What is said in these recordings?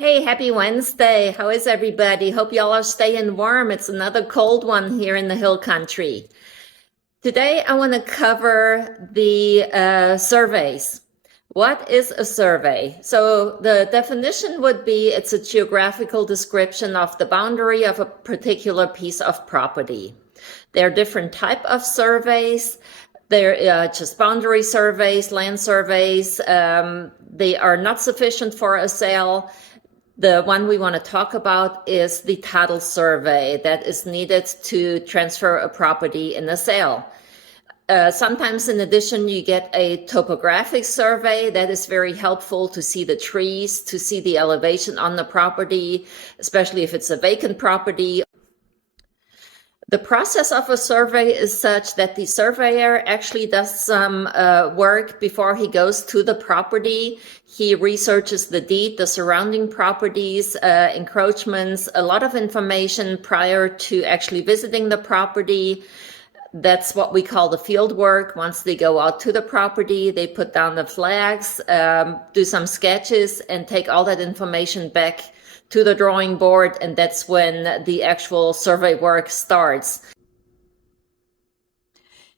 Hey, happy Wednesday. How is everybody? Hope y'all are staying warm. It's another cold one here in the hill country. Today, I want to cover the surveys. What is a survey? So the definition would be it's a geographical description of the boundary of a particular piece of property. There are different type of surveys. They're just boundary surveys, land surveys. They are not sufficient for a sale. The one we want to talk about is the title survey that is needed to transfer a property in a sale. Sometimes in addition, you get a topographic survey that is very helpful to see the trees, to see the elevation on the property, especially if it's a vacant property. The process of a survey is such that the surveyor actually does some work before he goes to the property. He researches the deed, the surrounding properties, encroachments, a lot of information prior to actually visiting the property. That's what we call the field work. Once they go out to the property, they put down the flags, do some sketches, and take all that information back to the drawing board, and that's when the actual survey work starts.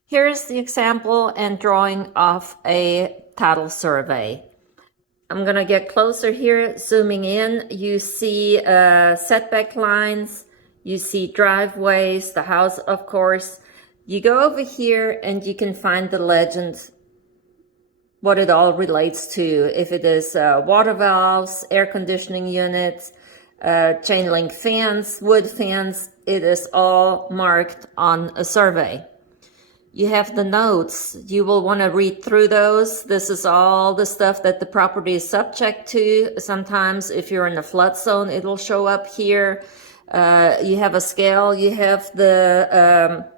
Here is the example and drawing of a title survey. I'm going to get closer here, zooming in. You see setback lines, you see driveways, the house, of course. You go over here and you can find the legend, what it all relates to. If it is water valves, air conditioning units, chain link fans, wood fans, it is all marked on a survey. You have the notes. You will want to read through those. This is all the stuff that the property is subject to. Sometimes if you're in a flood zone, it'll show up here. You have a scale. You have the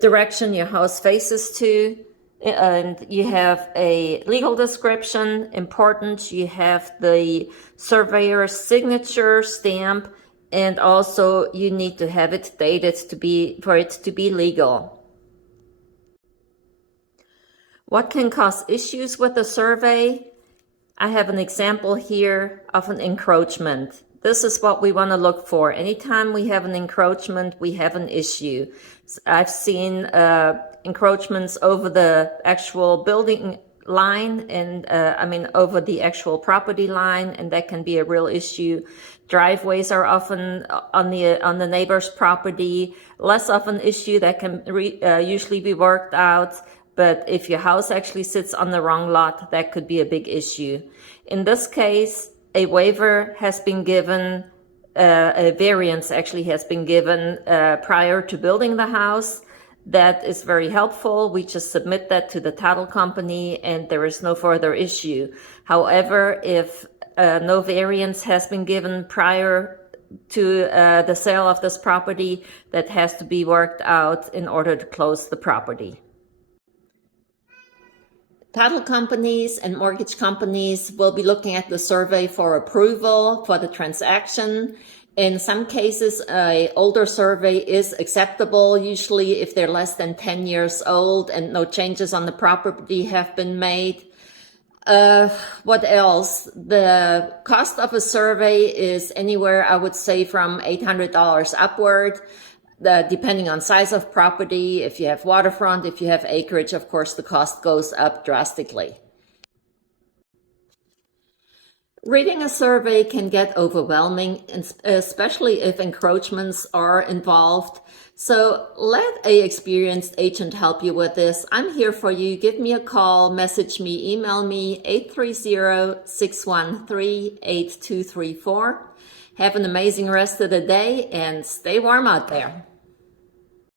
direction your house faces to. And you have a legal description, important. You have the surveyor's signature, stamp, and also you need to have it dated for it to be legal. What can cause issues with the survey? I have an example here of an encroachment. This is what we want to look for. Anytime we have an encroachment, we have an issue. I've seen encroachments over the actual building line and over the actual property line, and that can be a real issue. Driveways are often on the neighbor's property, less of an issue that can usually be worked out. But if your house actually sits on the wrong lot, that could be a big issue. In this case, a waiver has been given, a variance actually has been given prior to building the house. That is very helpful. We just submit that to the title company and there is no further issue. However, if no variance has been given prior to the sale of this property, that has to be worked out in order to close the property. Title companies and mortgage companies will be looking at the survey for approval for the transaction. In some cases, an older survey is acceptable, usually if they're less than 10 years old and no changes on the property have been made. What else? The cost of a survey is anywhere, I would say, from $800 upward. Depending on size of property, if you have waterfront, if you have acreage, of course, the cost goes up drastically. Reading a survey can get overwhelming, especially if encroachments are involved. So let an experienced agent help you with this. I'm here for you. Give me a call, message me, email me, 830-613-8234. Have an amazing rest of the day and stay warm out there.